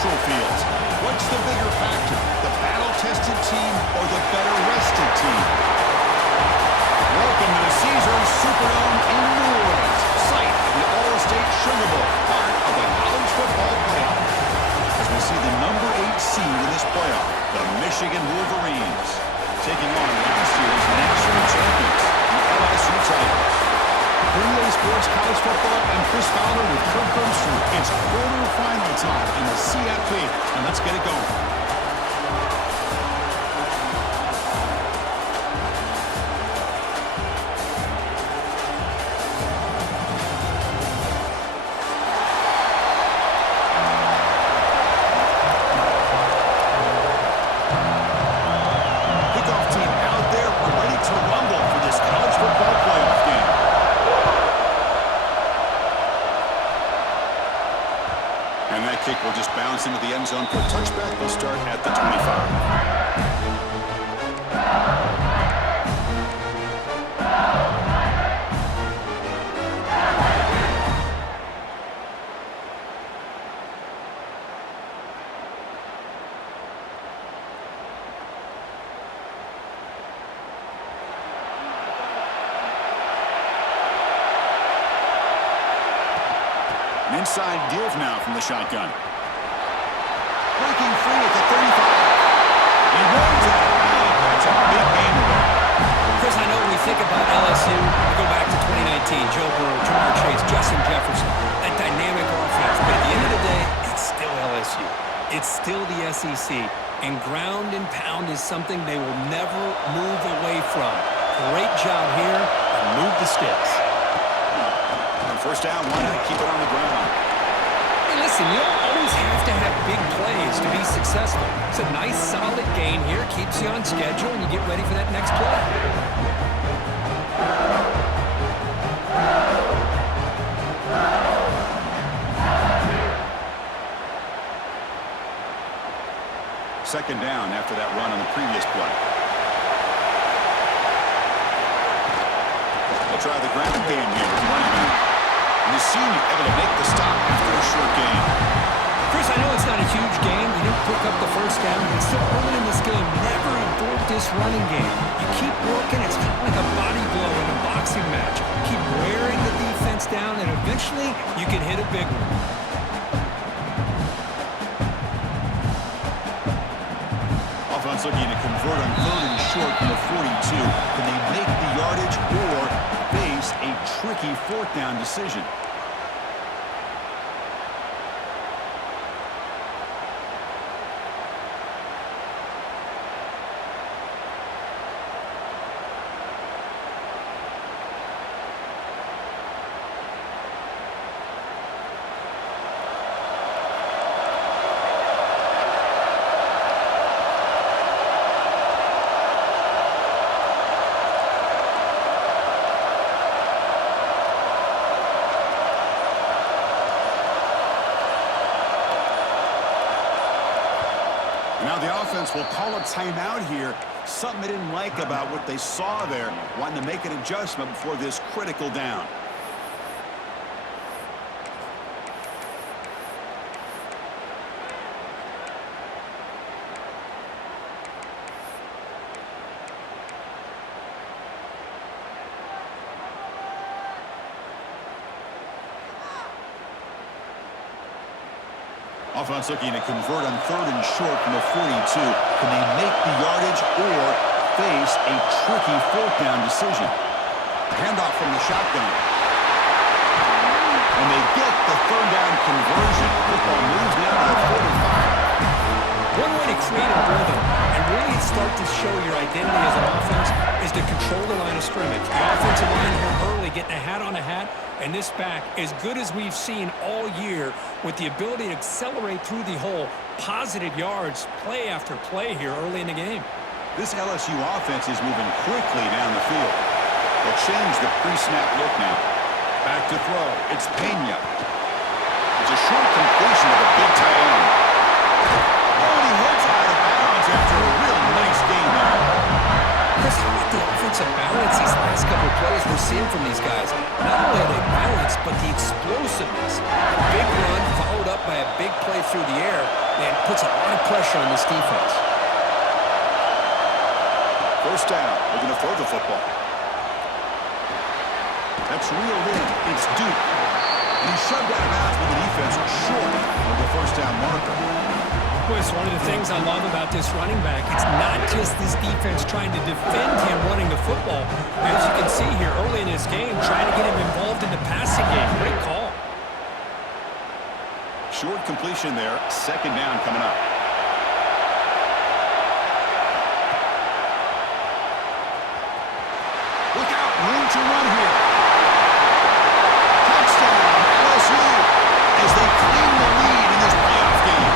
neutral fields. What's the bigger factor, the battle-tested team or the better-rested team? Welcome to the Caesars Superdome in New Orleans, site of the All-State Sugar Bowl, part of the college football playoff. As we see the number 8 seed in this playoff, the Michigan Wolverines, taking on last year's national champions, the LSU Tigers. Green Sports College Football and Chris Fowler with Kirk Herbstreit. It's quarterfinal time in the CFB, and let's get it going. Kickoff team out there, we're ready to rumble for this college football playoff game. And that kick will just bounce into the end zone for a touchback. They'll start at the 25. An inside give now from the shotgun. Breaking free at the 35. He runs it. That's a big game today. Chris, I know when we think about LSU, we go back to 2019, Joe Burrow, Jamar Chase, Justin Jefferson, that dynamic offense. But at the end of the day, it's still LSU. It's still the SEC. And ground and pound is something they will never move away from. Great job here, and move the sticks. First down, why not keep it on the ground? Hey, listen, you don't always have to have big plays to be successful. It's a nice, solid gain here. Keeps you on schedule, and you get ready for that next play. Second down after that run on the previous play. They'll try the ground game here with running back. And the senior able to make the stop after a short gain. Chris, I know it's not a huge game. You didn't pick up the first down, but still early in this game, never abort this running game. You keep working. It's kind of like a body blow in a boxing match. Keep wearing the defense down, and eventually you can hit a big one. Offense looking to convert on third and short from the 42. Can they make the yardage or face a tricky fourth down decision? Now the offense will call a timeout here. Something they didn't like about what they saw there. Wanting to make an adjustment before this critical down. Offense looking to convert on third and short from the 42. Can they make the yardage or face a tricky fourth down decision? Handoff from the shotgun. And they get the third down conversion. Football moves now to the 45. One way to create a rhythm and really start to show your identity as an offense is to control the line of scrimmage. The offensive line here early getting a hat on a hat, and this back as good as we've seen all year with the ability to accelerate through the hole. Positive yards, play after play here early in the game. This LSU offense is moving quickly down the field. They'll change the pre-snap look now. Back to throw. It's Pena. It's a short completion of a big tight end. Oh, he heads out of bounds after a real nice game there. Chris, how about the offensive balance these last couple of plays we're seeing from these guys? Not only are they balanced, but the explosiveness. A big run followed up by a big play through the air, and puts a lot of pressure on this defense. First down. We're going to throw the football. That's reeled in. It's Duke. And he's shoved out of bounds with the defense short of the first down marker. Boy, it's one of the things I love about this running back. It's not just this defense trying to defend him running the football. As you can see here early in this game, trying to get him involved in the passing game. Great call. Short completion there. Second down coming up. Look out. Room to run here. Touchdown, LSU, as they claim the lead in this playoff game.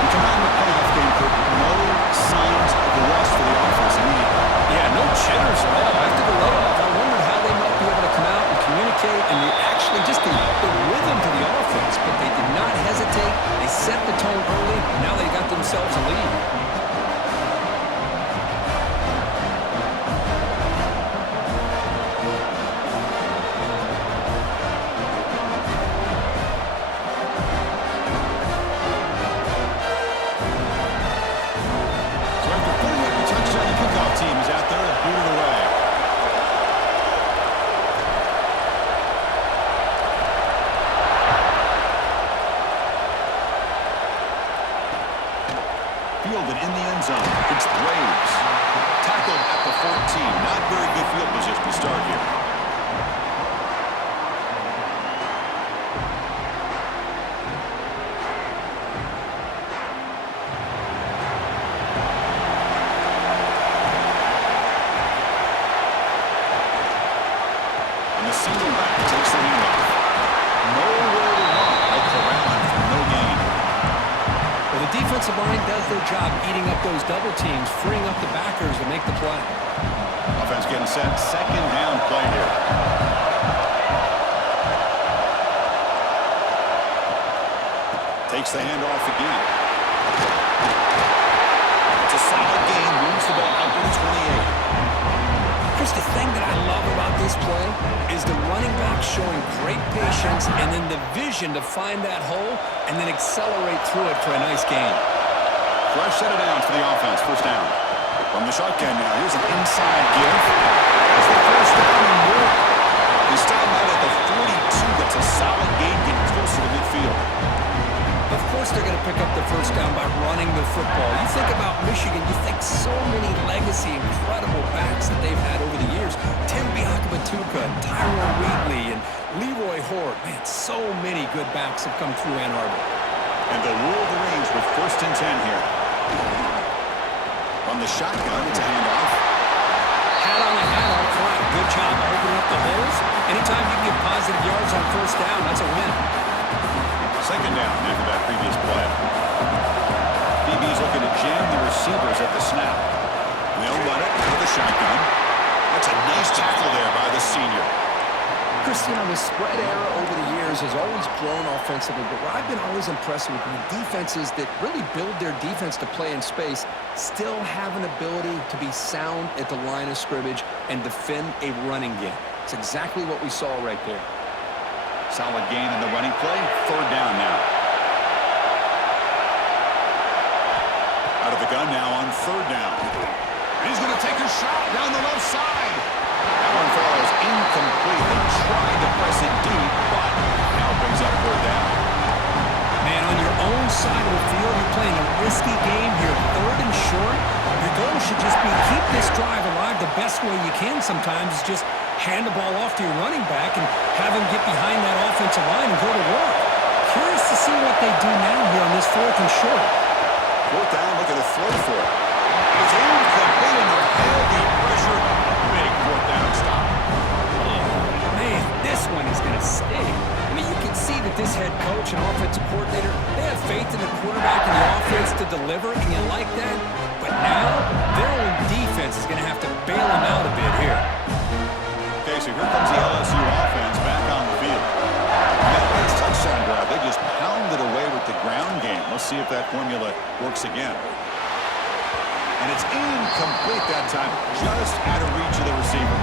You come out in the playoff game for no signs of rust for the offense immediately. Yeah, no jitters at all. After the layoff, I wondered how they might be able to come out and communicate and actually just the rhythm to the offense. But they did not hesitate. They set the tone early. Now they got themselves a lead. Fielded in the end zone. It's Braves. Tackled at the 14. Not very good field position to start here. And the single back takes the handoff. Nowhere to run. No corralling for no gain. Well, the defensive line does their job eating up those double teams, freeing up the backers to make the play. Offense getting set. Second down play here. Takes the handoff again. It's a solid gain. Moves the ball up to the 28. Chris, the thing that I love about this play is the running back showing great patience and then the vision to find that hole and then accelerate through it for a nice gain. Fresh set of downs for the offense. First down. From the shotgun now. Here's an inside give. That's the first down and more. He's stopped out at the 42. That's a solid gain getting closer to midfield. Of course they're going to pick up the first down by running the football. You think about Michigan, you think so many legacy, incredible backs that they've had over the years. Tim Biakabatuka, Tyrone Wheatley, and Leroy Hort. Man, so many good backs have come through Ann Arbor. And they'll rule the range with 1st and 10 here. From the shotgun, it's a handoff. Hat on the hat up front. Good job opening up the holes. Anytime you can get positive yards on first down, that's a win. Second down after that previous play. DB's looking to jam the receivers at the snap. They'll run it out of the shotgun. That's a nice tackle there by the senior. Chris, the spread era over the years has always grown offensively, but what I've been always impressed with the defenses that really build their defense to play in space still have an ability to be sound at the line of scrimmage and defend a running game. It's exactly what we saw right there. Solid gain in the running play. Third down now. Out of the gun now on third down. And he's going to take a shot down the left side. That one falls incomplete. They tried to press it deep, but now it brings up third down. Man, on your own side of the field, you're playing a risky game here. Third and short. Your goal should just be keep this drive alive the best way you can sometimes is just hand the ball off to your running back and have him get behind that offensive line and go to work. Curious to see what they do now here on this 4th and short. Fourth down, looking to throw for it. It's incomplete under heavy pressure. Big fourth down stop. Oh, man, this one is going to stay. I mean, you can see that this head coach and offensive coordinator, they have faith in the quarterback and the offense to deliver, and you like that. But now, their own defense is going to have to bail them out a bit here. Okay, so here comes the LSU offense back on the field. That last touchdown drive, they just pounded away with the ground game. Let's see if that formula works again. And it's incomplete that time, just out of reach of the receiver.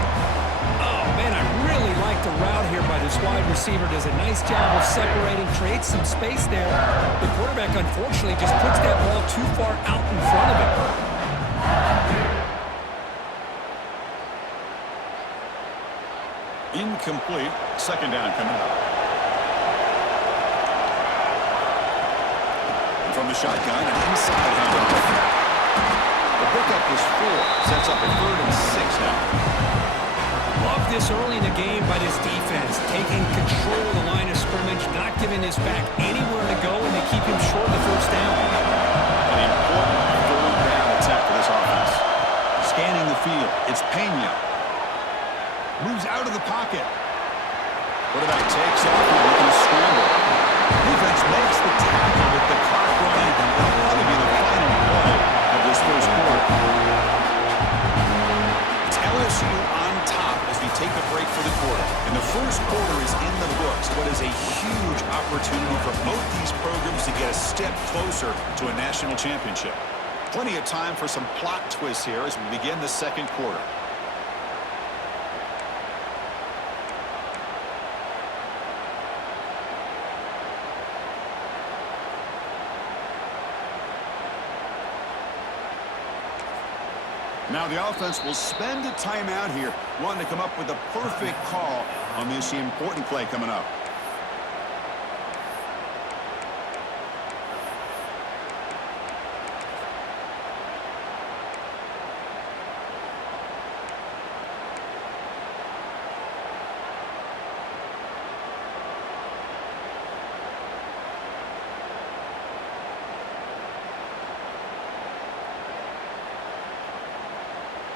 Oh, man, I really like the route here by this wide receiver. Does a nice job of separating, creates some space there. The quarterback, unfortunately, just puts that ball too far out in front of him. Incomplete. Second down coming up. And from the shotgun, an inside handoff. The pickup is 4. Sets up a 3rd and 6 now. Love this early in the game by this defense. Taking control of the line of scrimmage, not giving this back anywhere to go, and they keep him short of the first down. An important 3rd down attempt for this offense. Scanning the field. It's Pena. Moves out of the pocket. Quarterback takes off and looking to scramble. Defense makes the tackle with the clock running. That'll probably be the final play of this first quarter. It's LSU on top as we take a break for the quarter. And the first quarter is in the books. What is a huge opportunity for both these programs to get a step closer to a national championship. Plenty of time for some plot twists here as we begin the second quarter. Now the offense will spend a timeout here, wanting to come up with the perfect call on this important play coming up.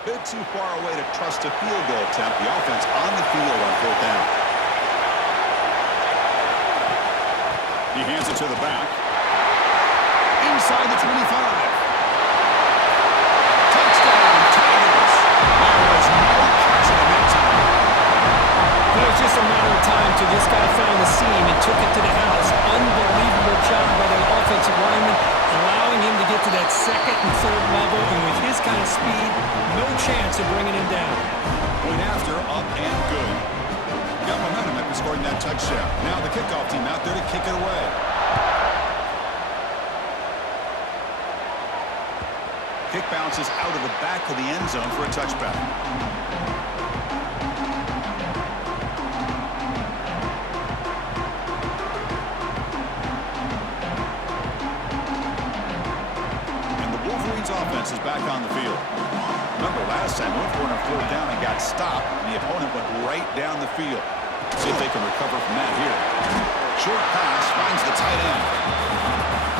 Bit too far away to trust a field goal attempt. The offense on the field on 4th down. He hands it to the back. Inside the 25. Touchdown, Tigers. There was no catching him that time. It was just a matter of time till this guy found the seam and took it to the house. Unbelievable job by the offensive lineman, allowing him to get to that 2nd and 3rd level, and with his kind of speed, no chance of bringing him down. Point after, up and good. Got momentum after scoring that touchdown. Now the kickoff team out there to kick it away. Kick bounces out of the back of the end zone for a touchback. Offense is back on the field. Remember last time, went for it on 4th down and got stopped, and the opponent went right down the field. See if they can recover from that here. Short pass finds the tight end.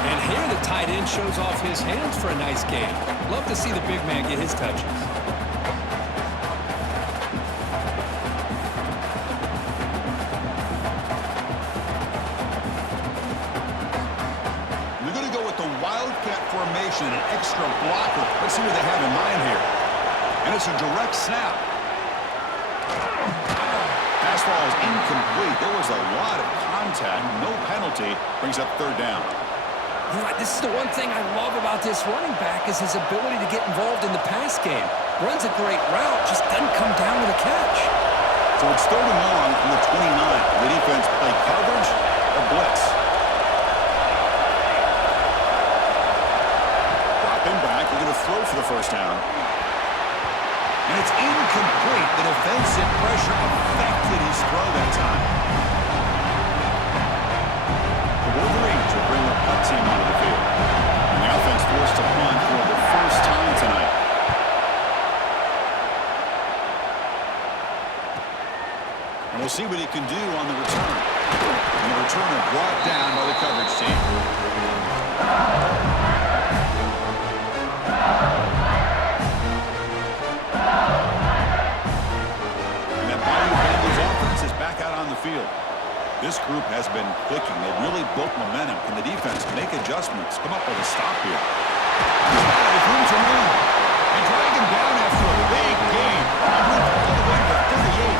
And here the tight end shows off his hands for a nice game. Love to see the big man get his touches. Formation, an extra blocker. Let's see what they have in mind here. And it's a direct snap. Pass ball is incomplete. There was a lot of contact. No penalty. Brings up 3rd down. You know, this is the one thing I love about this running back is his ability to get involved in the pass game. Runs a great route, just doesn't come down with a catch. So it's 3rd and long from the 29. The defense play coverage or blitz. Back, we're going to throw for the first down. And it's incomplete. The defensive pressure affected his throw that time. The Wolverines will bring the punt team onto the field. And the offense forced to punt for the first time tonight. And we'll see what he can do on the return. And the returner brought down by the coverage team. Field. This group has been clicking. They've really built momentum. Can the defense make adjustments? Come up with a stop here. He's got it with room to run. And drag him down after a big gain. All the way to 38.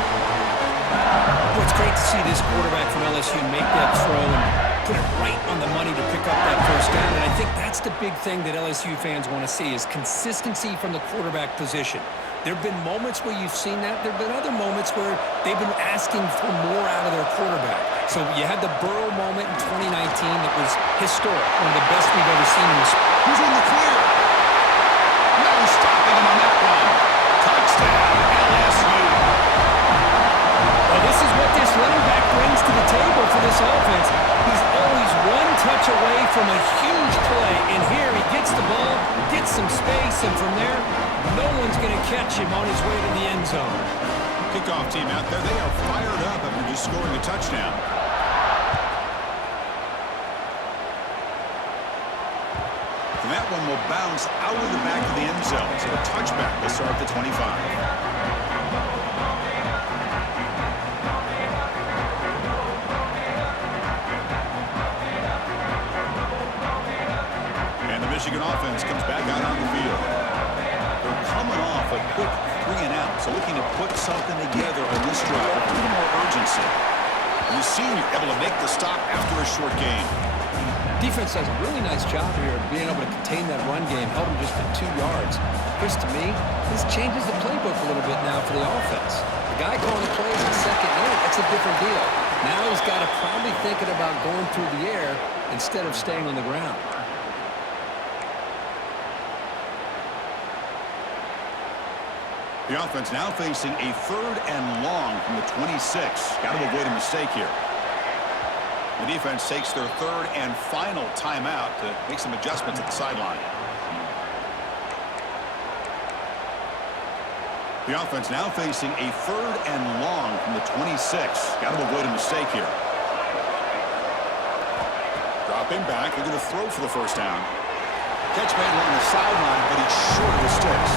Well, it's great to see this quarterback from LSU make that throw and put it right on the money to pick up that first down. And I think that That's the big thing that LSU fans want to see is consistency from the quarterback position. There have been moments where you've seen that. There have been other moments where they've been asking for more out of their quarterback. So you had the Burrow moment in 2019 that was historic, one of the best we've ever seen in the sport. Who's in the clear? No stopping him on that one. Touchdown, LSU. Well, this is what this running back brings to the table for this offense. He's always one touch away from a huge play. And here he gets the ball, gets some space, and from there, no one's going to catch him on his way to the end zone. Kickoff team out there, they are fired up after just scoring a touchdown. And that one will bounce out of the back of the end zone. So a touchback will start at the 25. And the Michigan offense comes back out on the field. They're coming off a quick 3-and-out, so looking to put something together on this drive with a little more urgency. And the senior able to make the stop after a short game. Defense does a really nice job here of being able to contain that run game, held him just at 2 yards. Chris, to me, this changes the playbook a little bit now for the offense. The guy calling the plays in second and 8, that's a different deal. Now he's got to probably thinking about going through the air instead of staying on the ground. The offense now facing a 3rd and long from the 26. Got to avoid a mistake here. The defense takes their 3rd and final timeout to make some adjustments at the sideline. The offense now facing a 3rd and long from the 26. Got to avoid a mistake here. Dropping back, they're going to throw for the first down. Catch made along the sideline, but he's short of the sticks.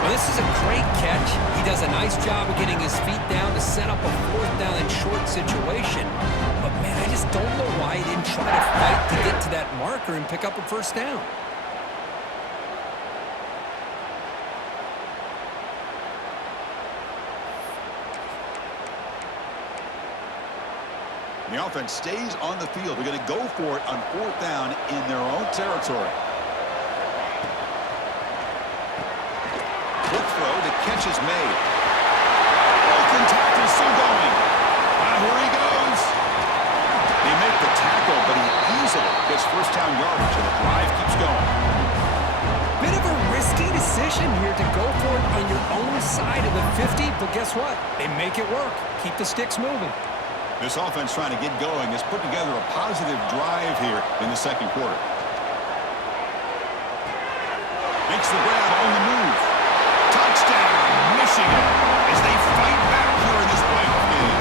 Well, this is a great catch. He does a nice job of getting his feet down to set up a 4th down and short situation. But, man, I just don't know why he didn't try to fight to get to that marker and pick up a first down. The offense stays on the field. They're going to go for it on 4th down in their own territory. Quick throw, the catch is made. Broken tackle, still going. Here he goes. They make the tackle, but he easily gets first down yardage, and the drive keeps going. Bit of a risky decision here to go for it on your own side of the 50, but guess what? They make it work. Keep the sticks moving. This offense trying to get going has put together a positive drive here in the second quarter. Makes the grab on the move. Touchdown, Michigan, as they fight back here in this playoff game.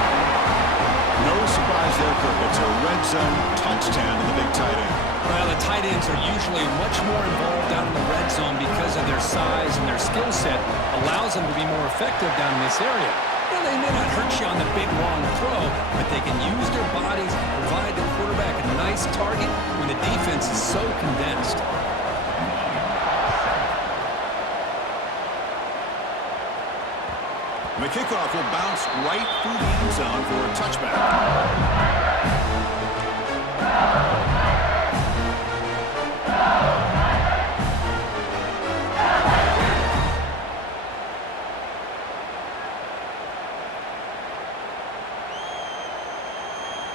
No surprise there, Kirk. It's a red zone touchdown to the big tight end. Well, the tight ends are usually much more involved down in the red zone because of their size and their skill set allows them to be more effective down in this area. Well, they may not hurt you on the big, long throw, but they can use their bodies to provide the quarterback a nice target when the defense is so condensed. And the kickoff will bounce right through the end zone for a touchback.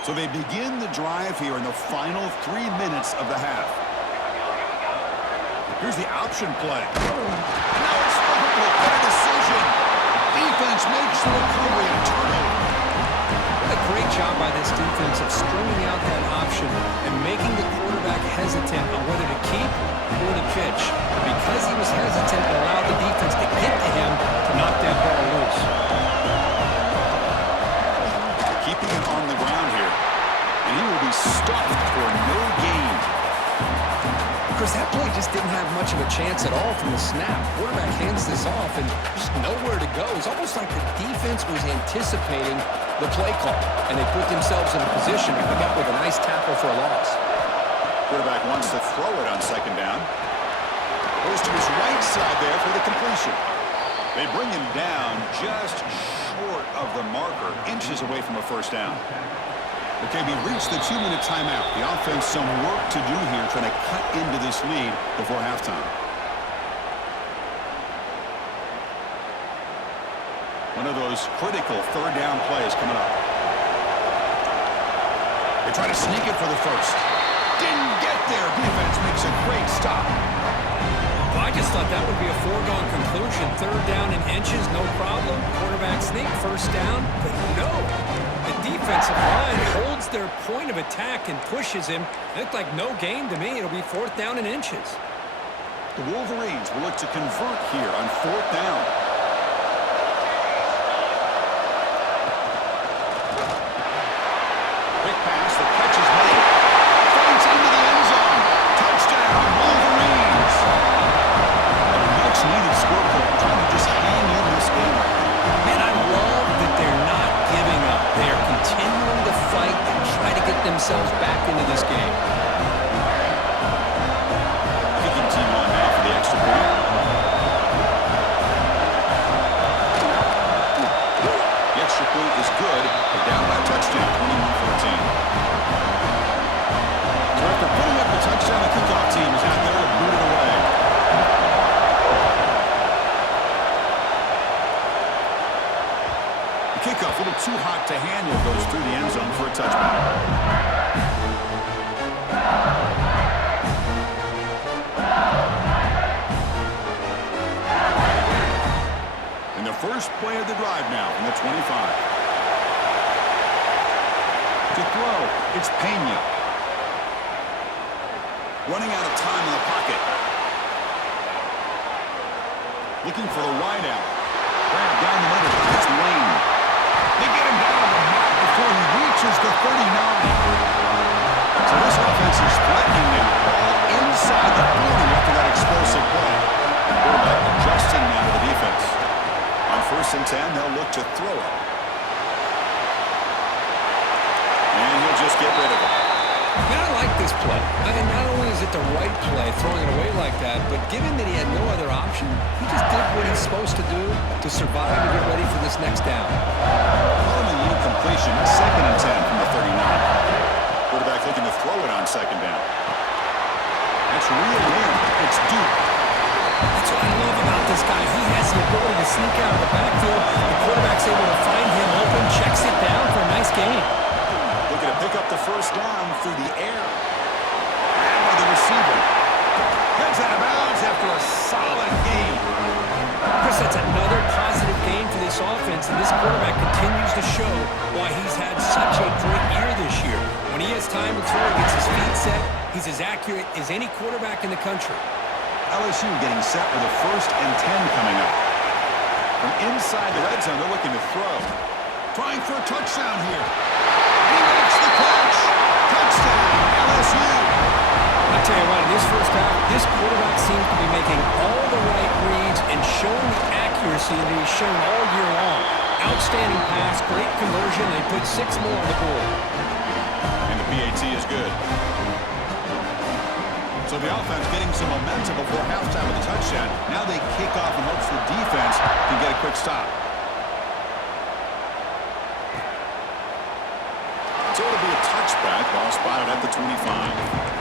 So they begin the drive here in the final 3 minutes of the half. Here's the option play. Now it's fumble. What a decision. Defense makes the recovery and turnover. What a great job by this defense of stringing out that option and making the quarterback hesitant on whether to keep or to pitch. Because he was hesitant, it allowed the defense to get to him to knock that ball loose. Keeping it on the ground here. And he will be stuffed for no gain. Chris, that play just didn't have much of a chance at all from the snap. Quarterback hands this off and just nowhere to go. It's almost like the defense was anticipating the play call, and they put themselves in a position to come up with a nice tackle for a loss. Quarterback wants to throw it on second down. Goes to his right side there for the completion. They bring him down just short of the marker, inches away from a first down. Okay, we've reached the 2-minute timeout. The offense some work to do here trying to cut into this lead before halftime. One of those critical third down plays coming up. They try to sneak it for the first. Didn't get there. Defense makes a great stop. Well, I just thought that would be a foregone conclusion. Third down in inches, no problem. Quarterback sneak, first down. But no. The defensive line holds their point of attack and pushes him. It looked like no gain to me. It'll be fourth down in inches. The Wolverines will look to convert here on fourth down. Quick pass, the catch is made. Fades into the end zone. Touchdown, Wolverines. A much-needed score point. Trying to just hang in this game right now. Man, I love that they're not giving up. They are continuing to fight and try to get themselves back into this game. Kicking team on now for the extra point. The extra point is good, but down by a touchdown, 21-14. So after putting up the touchdown, the kickoff team is out there to boot it away. The kickoff, a little too hot to handle, goes through the end zone for a touchback. And the first play of the drive now from the 25. To throw, it's Pena. Running out of time in the pocket. Looking for the wide out. Right down the middle. It's Lane. They get him down the mark before he reaches the 39. So this offense is threatening now. All inside the 40 after that explosive play. Quarterback adjusting now to the defense. On 1st and 10, they'll look to throw it. And he'll just get rid of it. Man, I like this play. I mean, not only is it the right play, throwing it away like that, but given that he had no other option, he just did what he's supposed to do to survive and get ready for this next down. Following the incompletion, 2nd and 10 from the 39. Quarterback looking to throw it on 2nd down. That's real in. It's Duke. That's what I love about this guy. He has the ability to sneak out of the backfield. The quarterback's able to find him open, checks it down for a nice gain. Looking to pick up the first down through the air. And by the receiver. Heads out of bounds after a solid gain. Chris, that's another positive gain for this offense, and this quarterback continues to show why he's had such a great year this year. When he has time to throw, he gets his feet set, he's as accurate as any quarterback in the country. LSU getting set with a 1st and 10 coming up. From inside the red zone, they're looking to throw. Trying for a touchdown here. He makes the catch. Touchdown, LSU. I tell you what, in this first half, this quarterback seems to be making all the right reads and showing the accuracy that he's shown all year long. Outstanding pass, great conversion. They put 6 more on the board. And the PAT is good. So the offense getting some momentum before halftime with a touchdown. Now they kick off in hopes the defense can get a quick stop. So it'll be a touchback, ball spotted at the 25.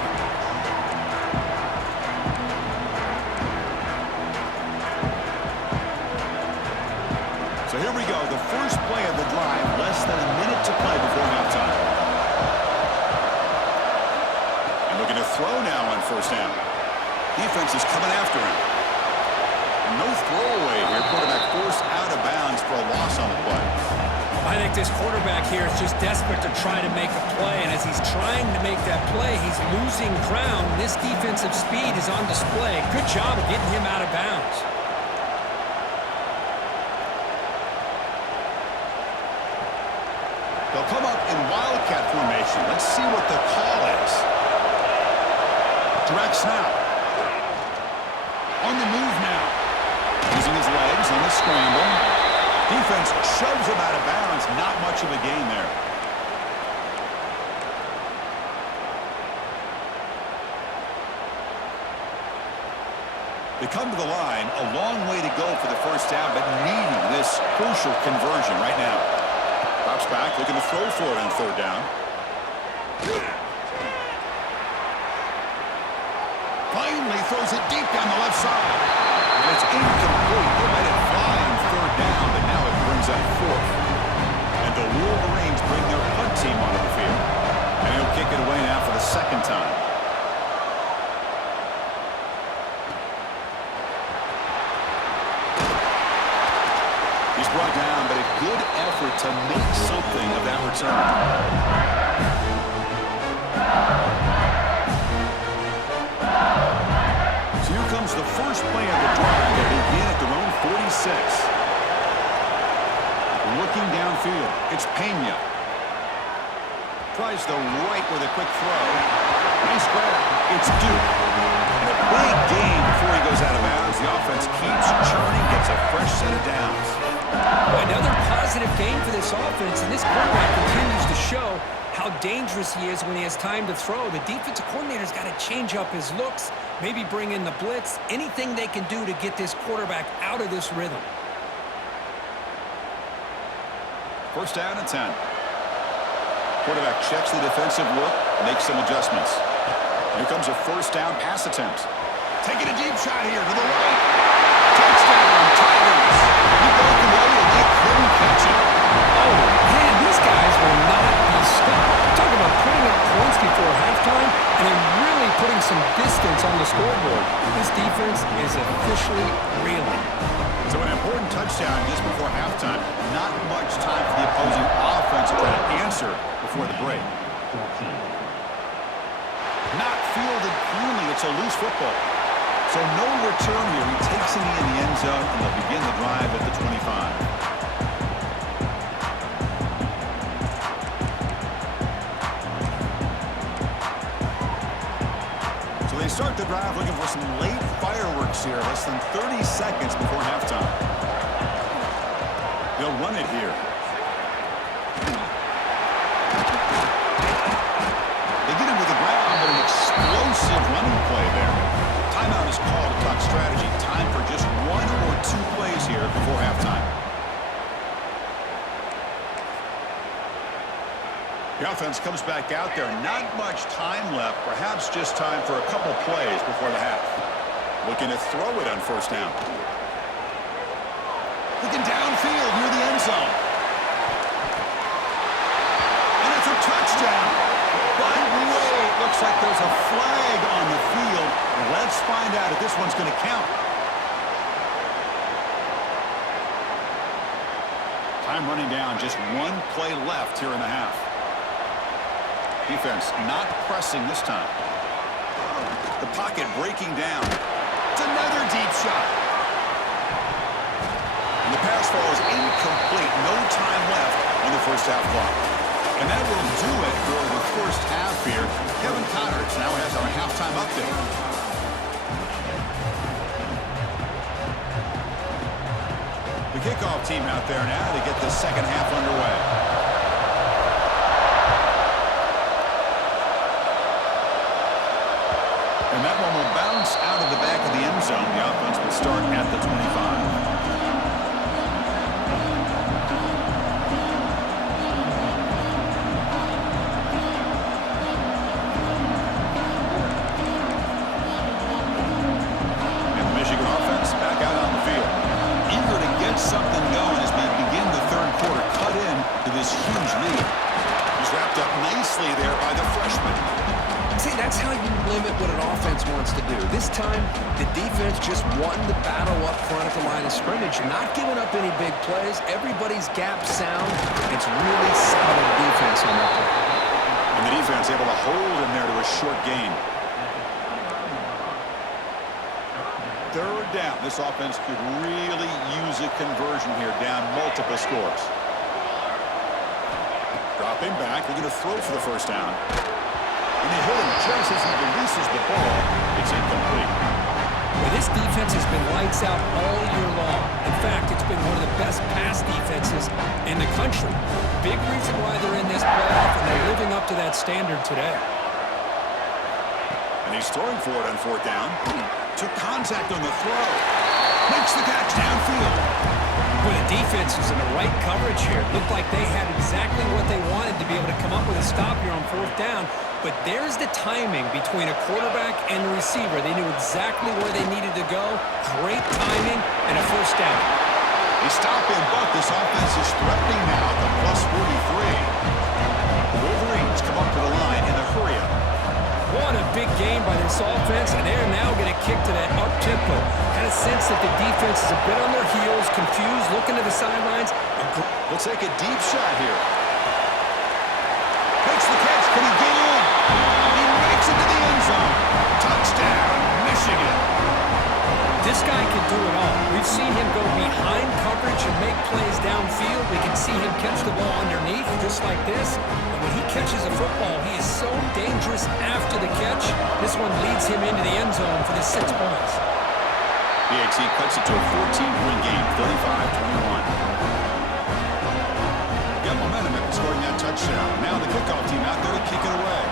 So here we go, the first play of the drive, less than a minute to play before halftime. And looking to throw now on 1st down. Defense is coming after him. And no throwaway here, quarterback forced out of bounds for a loss on the play. I think this quarterback here is just desperate to try to make a play, and as he's trying to make that play, he's losing ground. This defensive speed is on display. Good job of getting him out of bounds. They'll come up in wildcat formation. Let's see what the call is. Direct snap. On the move now. Using his legs on the scramble. Defense shoves him out of bounds. Not much of a gain there. They come to the line. A long way to go for the first down, but needing this crucial conversion right now. Drops back, looking to throw for it on 3rd down. Finally throws it deep down the left side. And it's incomplete. They let it fly on third down, but now it brings up fourth. And the Wolverines bring their punt team onto the field. And he'll kick it away now for the second time. He's brought down, but a good effort to make something of that return. Comes the first play of the drive to begin at their own 46. Looking downfield, it's Pena. Tries the right with a quick throw. Nice grab. It's Duke. And a big gain before he goes out of bounds. The offense keeps churning, gets a fresh set of downs. Another positive game for this offense, and this quarterback continues to show how dangerous he is when he has time to throw. The defensive coordinator's got to change up his looks, maybe bring in the blitz, anything they can do to get this quarterback out of this rhythm. First down and 10. Quarterback checks the defensive look, makes some adjustments. Here comes a first down pass attempt. Taking a deep shot here to the right. Touchdown, Tigers. He broke away and they couldn't catch it. Oh, man, these guys will not be stopped. Talk about putting up points before halftime and then really putting some distance on the scoreboard. This defense is officially reeling. So an important touchdown just before halftime. Not much time for the opposing offense to try to answer before the break. Not fielded cleanly. It's a loose football. So no return here. He takes it in the end zone, and they'll begin the drive at the 25. They start the drive looking for some late fireworks here, less than 30 seconds before halftime. They'll run it here. They get him to the ground, but an explosive running play there. Timeout is called to talk strategy. Time for just one or two plays here before halftime. The offense comes back out there. Not much time left. Perhaps just time for a couple plays before the half. Looking to throw it on first down. Looking downfield near the end zone. And it's a touchdown. But wait, looks like there's a flag on the field. Let's find out if this one's going to count. Time running down. Just one play left here in the half. Defense not pressing this time. The pocket breaking down. It's another deep shot. And the pass falls incomplete. No time left on the first half clock. And that will do it for the first half here. Kevin Connerts now has our halftime update. The kickoff team out there now to get the second half underway. And that one will bounce out of the back of the end zone. The offense will start at the 25. And the Michigan offense back out on the field. Eager to get something going as we begin the third quarter. Cut in to this huge lead. He's wrapped up nicely there by the freshman. See, that's how you limit what an offense wants to do. This time, the defense just won the battle up front at the line of scrimmage, not giving up any big plays. Everybody's gap sound. It's really solid defense on that play. And the defense able to hold him there to a short gain. Third down. This offense could really use a conversion here, down multiple scores. Dropping back. They're going to throw for the first down. And they hit him just as he releases the ball. It's incomplete. Well, this defense has been lights out all year long. In fact, it's been one of the best pass defenses in the country. Big reason why they're in this playoff, and they're living up to that standard today. And he's throwing for it on fourth down. Took contact on the throw. Makes the catch downfield. Well, the defense was in the right coverage here. Looked like they had exactly what they wanted to be able to come up with a stop here on fourth down. But there's the timing between a quarterback and the receiver. They knew exactly where they needed to go. Great timing and a first down. They stop him, but this offense is threatening now at the plus 43. Wolverines come up to the line in a hurry-up. What a big game by this offense, and they're now going to kick to that up-tempo. Kind of sense that the defense is a bit on their heels, confused, looking to the sidelines. We'll take a deep shot here. Makes the catch. Can he get in? He makes it to the end zone. Touchdown, Michigan. This guy can do it all. We've seen him go behind coverage and make plays downfield. We can see him catch the ball underneath, just like this. And when he catches a football, he is so dangerous after the catch. This one leads him into the end zone for the 6 points. DXC cuts it to a 14-point game, 35-21. Got momentum after scoring that touchdown. Now the kickoff team out there to kick it away.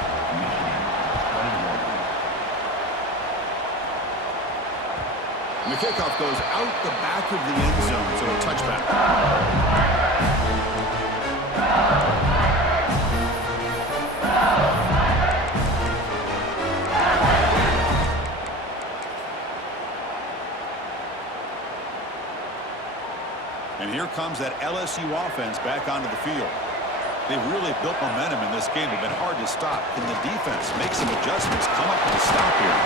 And the kickoff goes out the back of the end zone, so a touchback. And here comes that LSU offense back onto the field. They've really built momentum in this game. They've been hard to stop. Can the defense make some adjustments, come up with a stop here?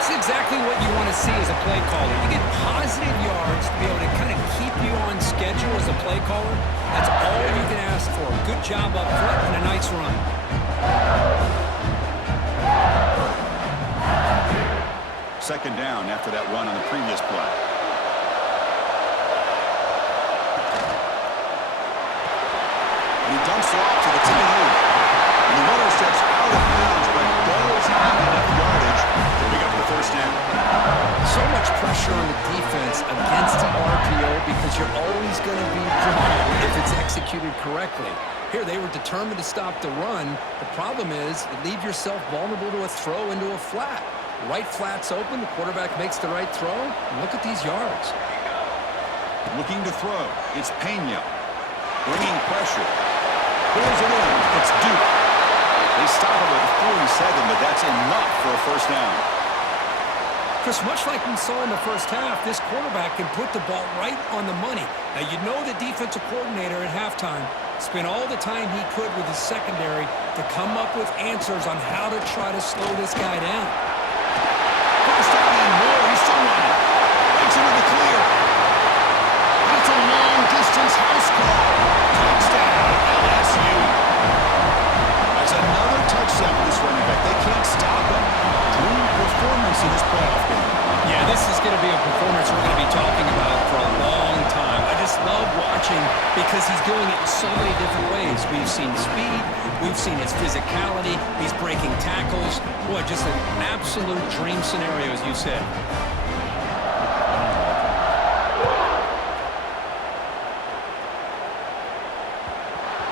It's exactly what you want to see as a play caller. You get positive yards to be able to kind of keep you on schedule as a play caller. That's all you can ask for. Good job up front and a nice run. Second down after that run on the previous play. And he dumps it off to the tight end. And the runner steps out of bounds, but does have enough yardage to pick up the first down. So much pressure on the defense against the RPO because you're always going to be wrong if it's executed correctly. Here, they were determined to stop the run. The problem is you leave yourself vulnerable to a throw into a flat. Right flat's open. The quarterback makes the right throw. And look at these yards. Looking to throw. It's Pena. Bringing pressure. Pulls it in. It's Duke. They stop it with a 47, but that's enough for a first down. Chris, much like we saw in the first half, this quarterback can put the ball right on the money. Now, you know the defensive coordinator at halftime spent all the time he could with his secondary to come up with answers on how to try to slow this guy down. First down and more. He's still running. Makes it with the clear. That's a long-distance house call. Touchdown, LSU. That's another touchdown for this running back. They can't stop him. Dream performance in this playoff game. Yeah, this is going to be a performance we're going to be talking about for a long time. I just love watching because he's doing it in so many different ways. We've seen speed. We've seen his physicality. He's breaking tackles. Boy, just an absolute dream scenario, as you said.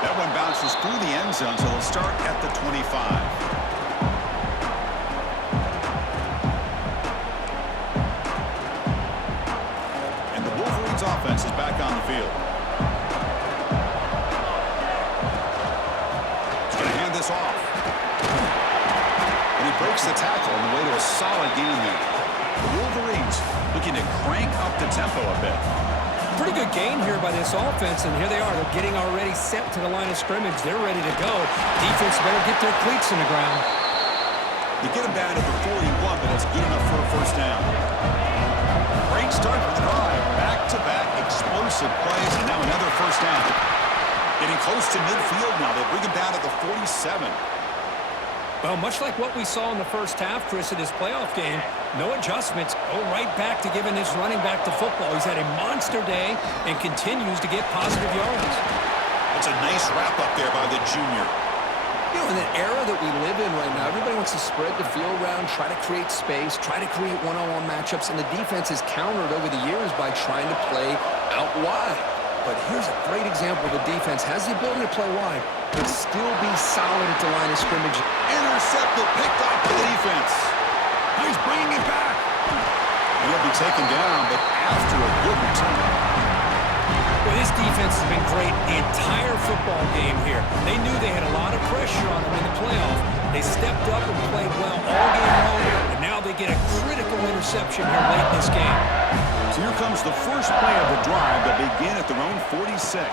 That one bounces through the end zone, so they'll start at the 25. Offense is back on the field. He's going to hand this off. And he breaks the tackle on the way to a solid gain there. The Wolverines looking to crank up the tempo a bit. Pretty good gain here by this offense, and here they are. They're getting already set to the line of scrimmage. They're ready to go. Defense better get their cleats in the ground. They get him down at the 41, but it's good enough for a first down. Great start for the drive. Back-to-back explosive plays, and now another first down. Getting close to midfield now. They bring him down at the 47. Well, much like what we saw in the first half, Chris, in this playoff game, no adjustments. Go right back to giving his running back to football. He's had a monster day and continues to get positive yards. That's a nice wrap-up there by the junior. You know, in the era that we live in right now, everybody wants to spread the field around, try to create space, try to create one-on-one matchups, and the defense has countered over the years by trying to play out wide. But here's a great example. The defense has the ability to play wide, but still be solid at the line of scrimmage. Intercepted, picked off by the defense. Now he's bringing it back. And he'll be taken down, but after a good return. This defense has been great the entire football game here. They knew they had a lot of pressure on them in the playoff. They stepped up and played well all game long, and now they get a critical interception here late in this game. So here comes the first play of the drive that begin at their own 46.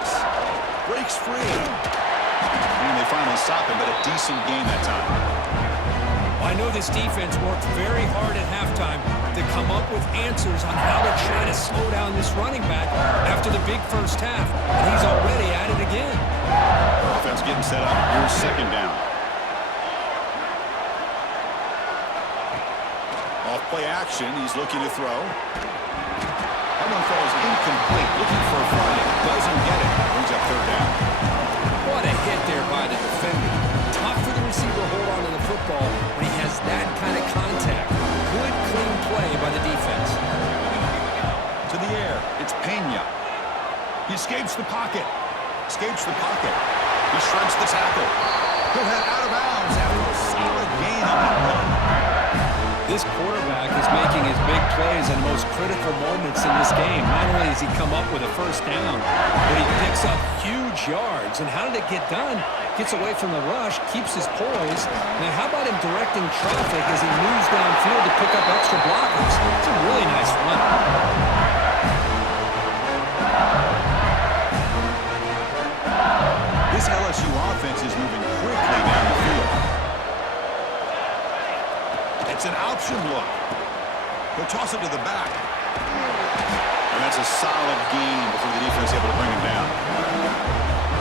Breaks free. And they finally stop him, but a decent game that time. Well, I know this defense worked very hard at halftime to come up with answers on how to try to slow down this running back after the big first half. And he's already at it again. Offense getting set up. Here's second down. Off play action. He's looking to throw. That one falls incomplete. Looking for a find. Doesn't get it. Brings up third down. What a hit there by the defender. Tough for the receiver to hold on to the football when he has that kind of contact. Good, clean play by the defense. To the air. It's Pena. He escapes the pocket. Escapes the pocket. He shreds the tackle. He'll head out of bounds after a solid gain on that run. This quarterback is making his big plays in the most critical moments in this game. Not only does he come up with a first down, but he picks up huge yards. And how did it get done? Gets away from the rush, keeps his poise. Now, how about him directing traffic as he moves downfield to pick up extra blockers? It's a really nice run. This LSU offense is moving quickly down the field. It's an option look. He'll toss it to the back. And that's a solid gain before the defense is able to bring him down.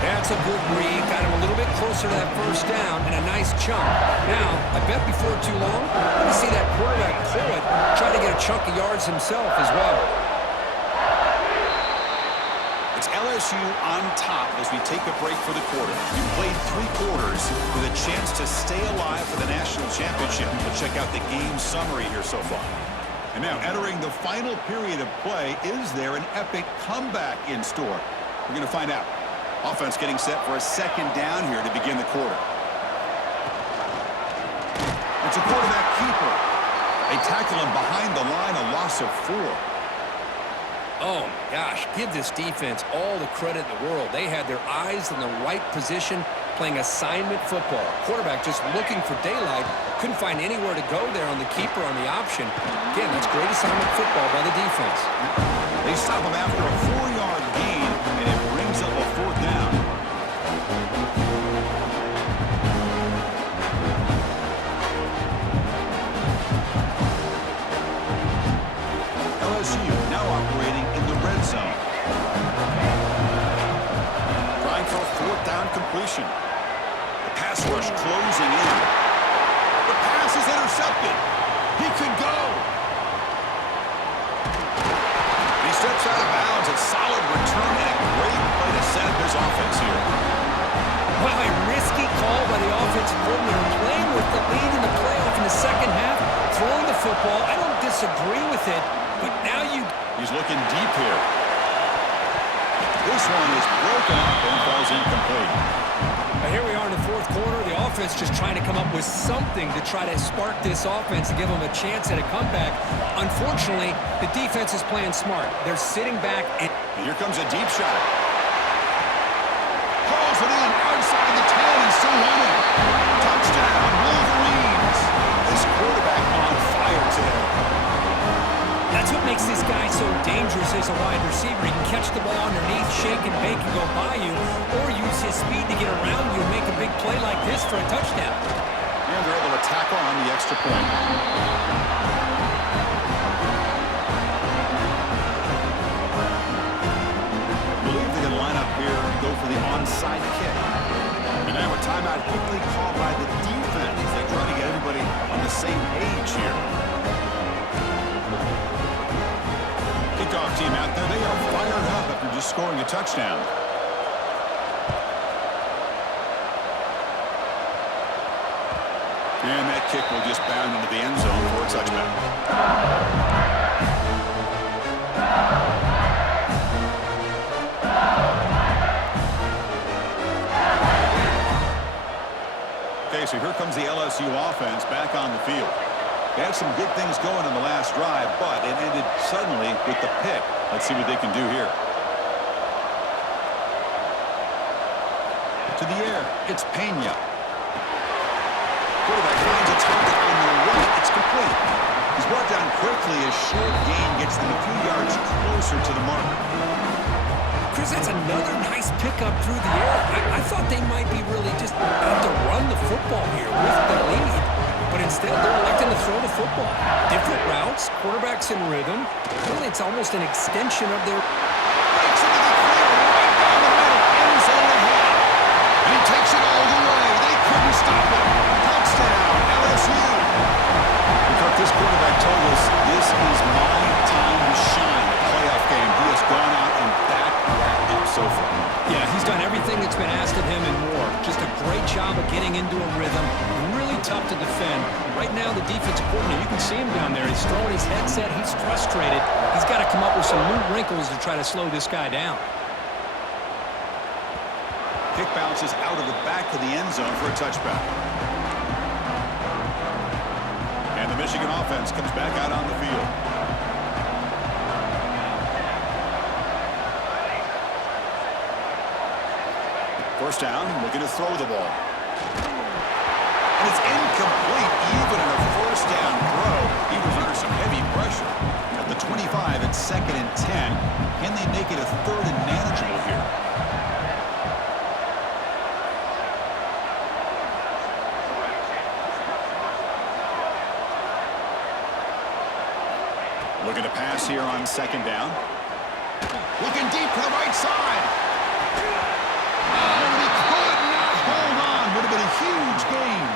That's a good read. Got him a little bit closer to that first down and a nice chunk. Now, I bet before too long, we see that quarterback pull it, try to get a chunk of yards himself as well. It's LSU on top as we take a break for the quarter. You played 3 quarters with a chance to stay alive for the national championship. We'll check out the game summary here so far. And now, entering the final period of play, is there an epic comeback in store? We're going to find out. Offense getting set for a second down here to begin the quarter. It's a quarterback keeper. They tackle him behind the line, a loss of 4. Oh, my gosh, give this defense all the credit in the world. They had their eyes in the right position, playing assignment football. Quarterback just looking for daylight. Couldn't find anywhere to go there on the keeper on the option. Again, that's great assignment football by the defense. They stop him after a 4-yard gain, and it brings up a 4th down. LSU now operating in the red zone. Trying for a 4th down completion. The pass rush closing in. The pass is intercepted. He could go. He steps out of bounds. A solid return and a great play to set up his offense here. Well, a risky call by the offensive coordinator, playing with the lead in the playoff in the second half, throwing the football. I don't disagree with it, but now He's looking deep here. This one is broken up and falls incomplete. Here we are in the 4th quarter. The offense just trying to come up with something to try to spark this offense and give them a chance at a comeback. Unfortunately, the defense is playing smart. They're sitting back. And here comes a deep shot. Calls it in outside the 10. He's still running. Touchdown, Wolverines. This quarterback on fire today. That's what makes this guy so dangerous as a wide receiver. He can catch the ball underneath, shake and bake and go by you, or use his speed to get around you and make a big play like this for a touchdown. And they're able to tackle on the extra point. I believe they can line up here and go for the onside kick. And now a timeout quickly called by the defense. They try to get everybody on the same page here. Kickoff team out there, they are fired up after just scoring a touchdown. And that kick will just bound into the end zone for a touchdown. Okay, so here comes the LSU offense back on the field. They had some good things going on the last drive, but it ended suddenly with the pick. Let's see what they can do here. To the air, it's Pena. Quarterback finds a target on the right. It's complete. He's brought down quickly as short gain gets them a few yards closer to the mark. Chris, that's another nice pickup through the air. I thought they might be really just out to run the football here with the lead. But instead, they're electing to throw the football. Different routes, quarterbacks in rhythm. Really, it's almost an extension of their... Breaks into the clear right down the middle. End zone ahead. And he takes it all the way. They couldn't stop him. Touchdown, LSU. Kirk, this quarterback told us this is my time to shine. The playoff game. He has gone out and backed that up so far. Yeah, he's done everything that's been asked of him and more. Just a great job of getting into a rhythm. Really tough to defend. Right now, the defensive coordinator, you can see him down there. He's throwing his headset. He's frustrated. He's got to come up with some new wrinkles to try to slow this guy down. Kick bounces out of the back of the end zone for a touchback. And the Michigan offense comes back out on the field. First down, looking to throw the ball. And it's incomplete, even in a first down throw. He was under some heavy pressure. At the 25, it's 2nd and 10. Can they make it a 3rd and manageable here? Looking to pass here on 2nd down. Looking deep to the right side. And he could not hold on. Would have been a huge gain.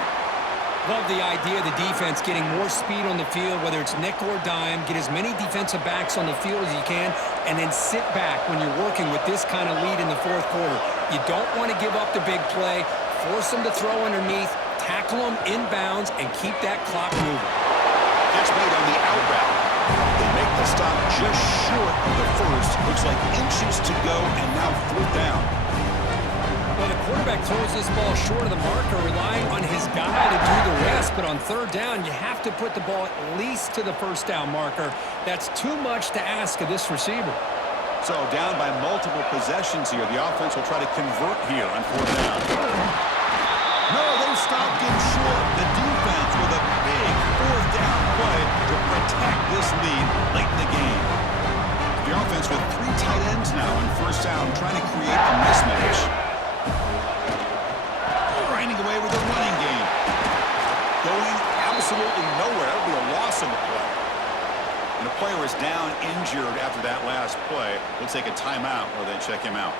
Love the idea of the defense getting more speed on the field, whether it's nickel or dime, get as many defensive backs on the field as you can, and then sit back when you're working with this kind of lead in the 4th quarter. You don't want to give up the big play, force them to throw underneath, tackle them inbounds, and keep that clock moving. Catch made on the out route. They make the stop just short of the first. Looks like inches to go, and now 4th down. Well, the quarterback throws this ball short of the marker, relying on his guy to do the rest. But on 3rd down, you have to put the ball at least to the 1st down marker. That's too much to ask of this receiver. So down by multiple possessions here. The offense will try to convert here on 4th down. No, they stopped him short. The defense with a big 4th down play to protect this lead late in the game. The offense with 3 tight ends now on 1st down, trying to create a mismatch. Grinding away with a running game. Going absolutely nowhere. It'll be a loss on the play. And the player is down injured after that last play. We'll take a timeout or they check him out.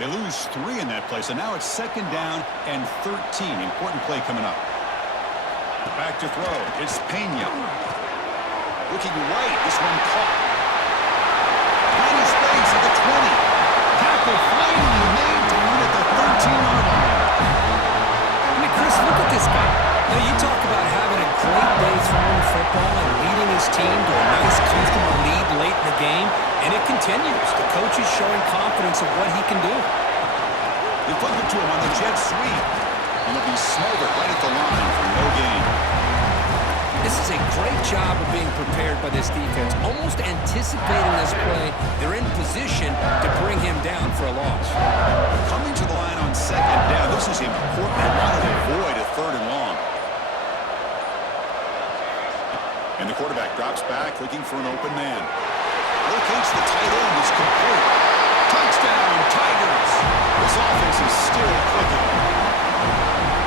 They lose 3 in that play, so now it's 2nd down and 13. Important play coming up. Back to throw. It's Pena. Looking right. This one caught. Tiny space at the 20. Tackle finally made down at the 13-yard line. I mean, Chris, look at this guy. Now, you talk about having a great day throwing the football and leading his team to a nice, comfortable lead late in the game, and it continues. The coach is showing confidence of what he can do. They flip it to him on the jet sweep, and he'll be smothered right at the line for no gain. This is a great job of being prepared by this defense, almost anticipating this play. They're in position to bring him down for a loss. Coming to the line on 2nd down, this is important. They want to avoid a 3rd and long. And the quarterback drops back, looking for an open man. Locates the tight end. Is complete. Touchdown, Tigers! This offense is still clicking.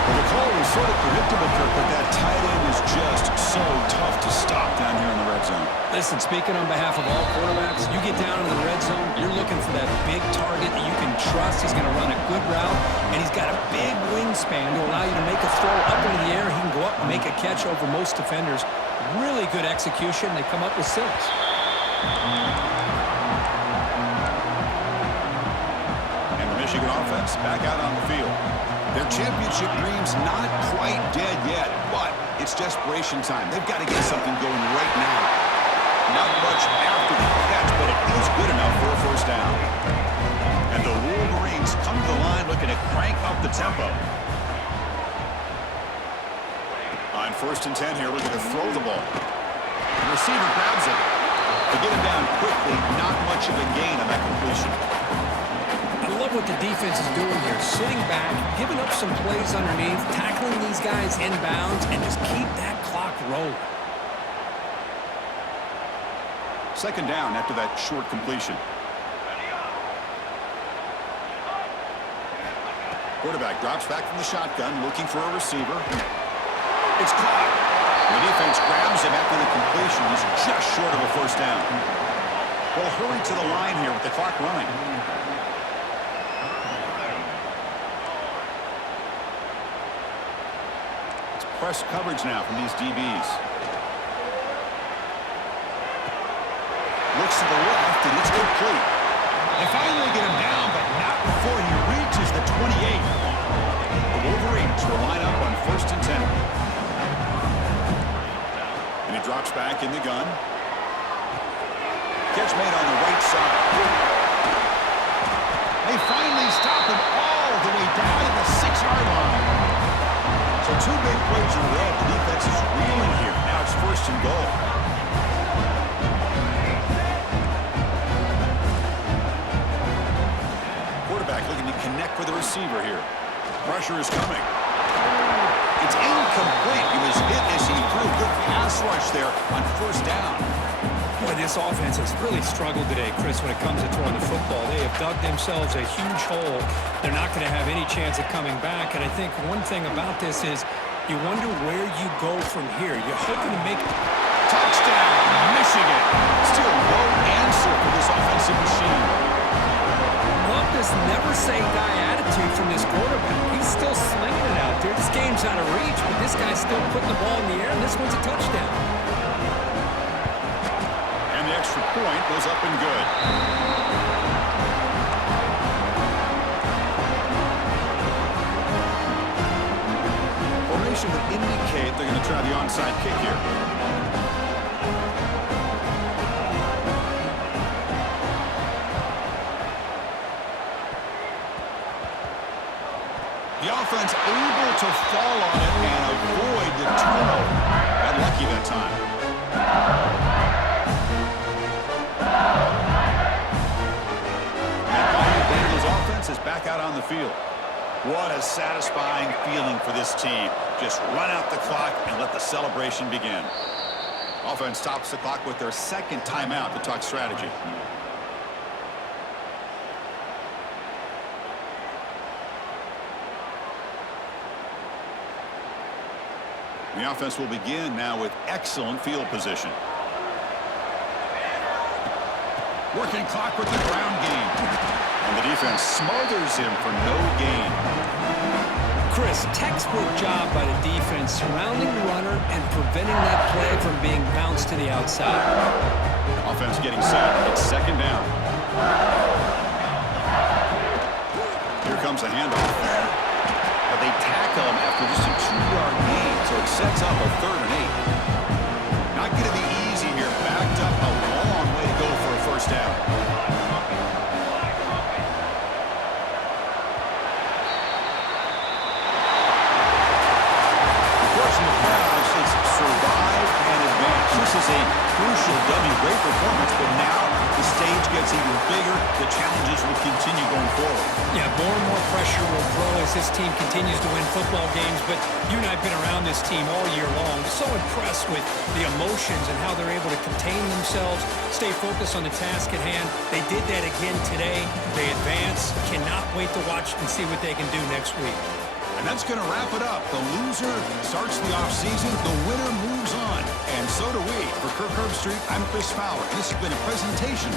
Well, the call was sort of predictable, Kirk, but that tight end is just so tough to stop down here in the red zone. Listen, speaking on behalf of all quarterbacks, you get down in the red zone, you're looking for that big target that you can trust. He's going to run a good route, and he's got a big wingspan to allow you to make a throw up into the air. He can go up and make a catch over most defenders. Really good execution. They come up with 6. And the Michigan offense back out on the field. Their championship dream's not quite dead yet, but it's desperation time. They've got to get something going right now. Not much after the catch, but it is good enough for a 1st down. And the Wolverines come to the line looking to crank up the tempo. On 1st and 10 here, looking to throw the ball. The receiver grabs it. They get him down quickly. Not much of a gain on that completion. I love love what the defense is doing here. Sitting back, giving up some plays underneath, tackling these guys inbounds, and just keep that clock rolling. Second down after that short completion. Quarterback drops back from the shotgun, looking for a receiver. It's caught. The defense grabs him after the completion. He's just short of a first down. Well, hurry to the line here with the clock running. It's press coverage now from these DBs. Looks to the left, and it's complete. They finally get him down, but not before he reaches the 28. The Wolverines will line up on 1st and 10. And he drops back in the gun. Catch made on the right side. They finally stop him all the way down at the 6-yard line. So 2 big plays in a row. The defense is reeling here. Now it's 1st and goal. Quarterback looking to connect with the receiver here. Pressure is coming. It's incomplete. He was hit as he threw. Good pass rush there on 1st down. Boy, this offense has really struggled today, Chris, when it comes to throwing the football. They have dug themselves a huge hole. They're not going to have any chance of coming back. And I think one thing about this is you wonder where you go from here. You're hoping to make... Touchdown, Michigan. Still no answer for this offensive machine. Love this never-say-die attitude from this quarterback. He's still slinging it out there. This game's out of reach, but this guy's still putting the ball in the air, and this one's a touchdown. And the extra point goes up and good. Formation would indicate they're going to try the onside kick here. The offense able to fall on it and avoid the turnover. Got lucky that time. And Bayou Bengals offense is back out on the field. What a satisfying feeling for this team. Just run out the clock and let the celebration begin. Offense stops the clock with their 2nd timeout to talk strategy. The offense will begin now with excellent field position. Working clock with the ground game. And the defense smothers him for no gain. Chris, textbook job by the defense surrounding the runner and preventing that play from being bounced to the outside. Offense getting set. It's 2nd down. Here comes a handoff. But they tackle him after just a 2-yard gain, so it sets up a 3rd and 8. Not going to be easy here. Backed up a long way to go for a first down. Survive and advance. This is a crucial W. Great performance, but now the stage gets even bigger. The challenges will continue going forward. Yeah, more and more pressure will grow as this team continues to win football games, but you and I have been around this team all year long. So impressed with the emotions and how they're able to contain themselves, stay focused on the task at hand. They did that again today. They advance. Cannot wait to watch and see what they can do next week. And that's going to wrap it up. The loser starts the offseason. The winner moves on. And so do we. For Kirk Herbstreit, I'm Chris Fowler. This has been a presentation